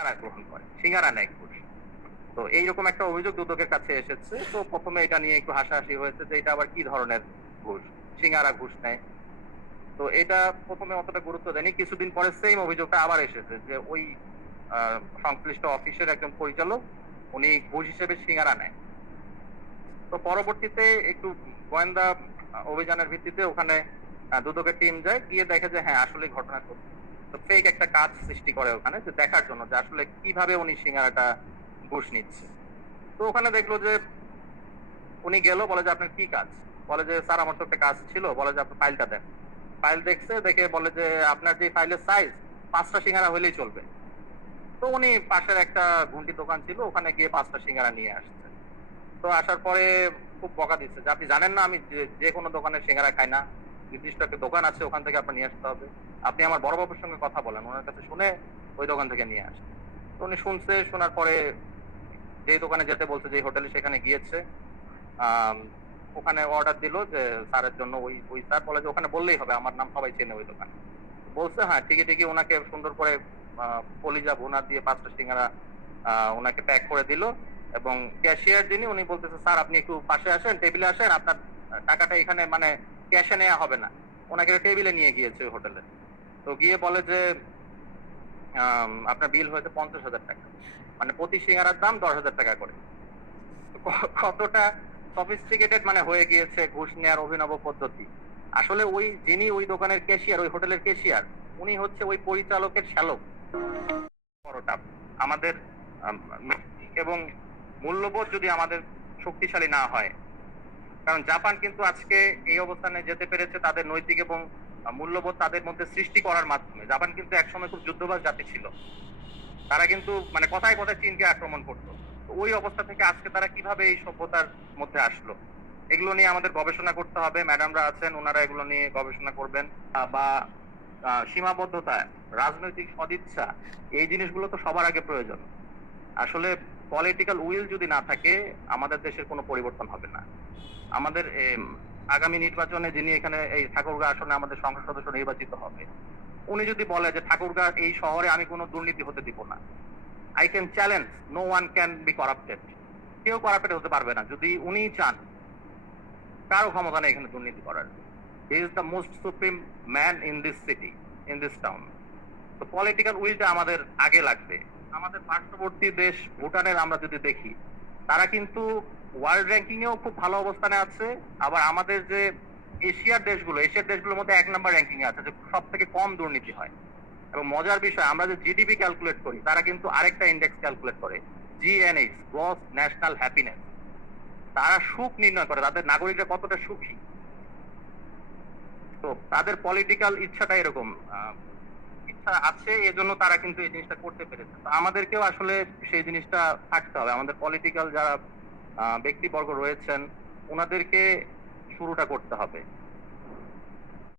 সিঙ্গারা গ্রহণ করে, সিঙ্গারা নেয় ঘুষ তো এইরকম একটা অভিযোগ দুদকের কাছে এসেছে। তো প্রথমে এটা নিয়ে একটু হাসাহাসি হয়েছে যে এটা আবার কি ধরনের ঘুষ? সিঙ্গারা ঘুষ নেয়। তো এটা প্রথমে অতটা গুরুত্ব দেয়নি। কিছুদিন পরে সেম অভিযোগটা আবার এসেছে যে ওই সংশ্লিষ্ট অফিসের একজন পরিচালক, উনি ঘুষ হিসেবে সিঙ্গারা নেয়। তো পরবর্তীতে একটু গোয়েন্দা অভিযানের ভিত্তিতে ওখানে দুদকের টিম যায়। গিয়ে দেখে যে হ্যাঁ আসলে ঘটনা তো ফেক একটা কাজ সৃষ্টি করে ওখানে যে দেখার জন্য যে আসলে কীভাবে উনি সিঙ্গারাটা ঘুষ নিচ্ছে। তো ওখানে দেখল যে উনি গেল, বলে যে, আপনার কি কাজ? বলে যে, স্যার, আমার তো একটা কাজ ছিল। বলে যে, আপনি ফাইলটা দেন। ফাইল দেখছে, দেখে বলে যে, আপনার যে ফাইলের সাইজ পাঁচটা সিঙ্গারা হলেই চলবে। তো উনি পাশের একটা ঘুন্টি দোকান ছিল, ওখানে গিয়ে পাঁচটা সিঙ্গারা নিয়ে আসছে। তো আসার পরে খুব বকা দিচ্ছে যে, আপনি জানেন না, আমি যে- কোনো দোকানে সিঙ্গারা খাই না? নির্দিষ্ট একটা দোকান আছে, ওখান থেকে আপনার নিয়ে আসতে হবে। আপনি আমার বড় বাবুর সঙ্গে কথা বলেন, ওনার কাছে শুনে ওই দোকান থেকে নিয়ে আসে তো উনি শুনছে, শোনার পরে যেই দোকানে যেতে বলছে যে হোটেলে সেখানে গিয়েছে ওখানে অর্ডার দিল যে স্যারের জন্য ওই ওই স্যার বলে যে ওখানে বললেই হবে, আমার নাম সবাই চেনে ওই দোকানে। বলছে হ্যাঁ ঠিকই ঠিকই, ওনাকে সুন্দর করে কলিজা ভুনা দিয়ে পাঁচটা সিঙ্গারা ওনাকে প্যাক করে দিল এবং ক্যাশিয়ার যিনি, উনি বলতেছে, স্যার, আপনি একটু পাশে আসেন, টেবিলে আসেন, আপনার টাকাটা এখানে মানে ক্যাশে নেওয়া হবে না। ওনাকে টেবিলে নিয়ে গিয়েছে হোটেলে। তো গিয়ে বলে যে আপনার বিল হয়েছে পঞ্চাশ হাজার টাকা। মানে প্রতি সিঙ্গারার দাম দশ হাজার টাকা করে। কতটা সফিস্টিকেটেড মানে হয়ে গিয়েছে ঘুষ নেওয়ার অভিনব পদ্ধতি। আসলে ওই যিনি ওই দোকানের ক্যাশিয়ার ওই হোটেলের ক্যাশিয়ার উনি হচ্ছে ওই পরিচালকের শ্যালক। বড়টা। আমাদের এবং মূল্যবোধ যদি আমাদের শক্তিশালী না হয় কারণ জাপান কিন্তু আজকে এই অবস্থানে যেতে পেরেছে তাদের নৈতিক এবং মূল্যবোধ তাদের মধ্যে সৃষ্টি করার মাধ্যমে। জাপান কিন্তু একসময় খুব যুদ্ধবাজ জাতি ছিল। তারা কিন্তু মানে কথায় কথায় চীনকে আক্রমণ করতো। ওই অবস্থা থেকে আজকে তারা কীভাবে এই সভ্যতার মধ্যে আসলো? এগুলো নিয়ে আমাদের গবেষণা করতে হবে। ম্যাডামরা আছেন, ওনারা এগুলো নিয়ে গবেষণা করবেন। বা সীমাবদ্ধতা, রাজনৈতিক সদিচ্ছা, এই জিনিসগুলো তো সবার আগে প্রয়োজন। আসলে পলিটিক্যাল উইল যদি না থাকে, আমাদের দেশের কোনো পরিবর্তন হবে না। আমাদের আগামী নির্বাচনে যিনি এখানে এই ঠাকুরগাঁ আসনে আমাদের সংসদ সদস্য নির্বাচিত হবে, উনি যদি বলে যে ঠাকুরগাঁ এই শহরে আমি কোনো দুর্নীতি হতে দিব না I can challenge no one can be corrupted কেউ করাপ্টেড হতে পারবে না। যদি উনি চান, কারও ক্ষমতা নেই এখানে দুর্নীতি করার। He is the most supreme man in this city in this town তো পলিটিক্যাল উইলটা আমাদের আগে লাগবে। আমাদের পার্শ্ববর্তী দেশ ভুটানের আমরা যদি দেখি, তারা কিন্তু ওয়ার্ল্ড র্যাঙ্কিং এও খুব ভালো অবস্থানে আছে। আবার আমাদের যে এশিয়ার দেশগুলো, এশিয়ার দেশগুলোর মধ্যে এক নাম্বার র্যাঙ্কিং আছে, যে সব থেকে কম দুর্নীতি হয়। এবং মজার বিষয়, আমরা যে জিডিপি ক্যালকুলেট করি, তারা কিন্তু আরেকটা ইন্ডেক্স ক্যালকুলেট করে জিএনএইচ গ্রস ন্যাশনাল হ্যাপিনেস তারা সুখ নির্ণয় করে, তাদের নাগরিকরা কতটা সুখী। তো তাদের পলিটিক্যাল ইচ্ছাটা এরকম ইচ্ছা আছে, এজন্য তারা কিন্তু এই জিনিসটা করতে পেরেছে। তো আমাদেরকেও আসলে সেই জিনিসটা থাকতে হবে। আমাদের পলিটিক্যাল যারা ব্যক্তিবর্গ রয়েছেন, ওনাদেরকে শুরুটা করতে হবে।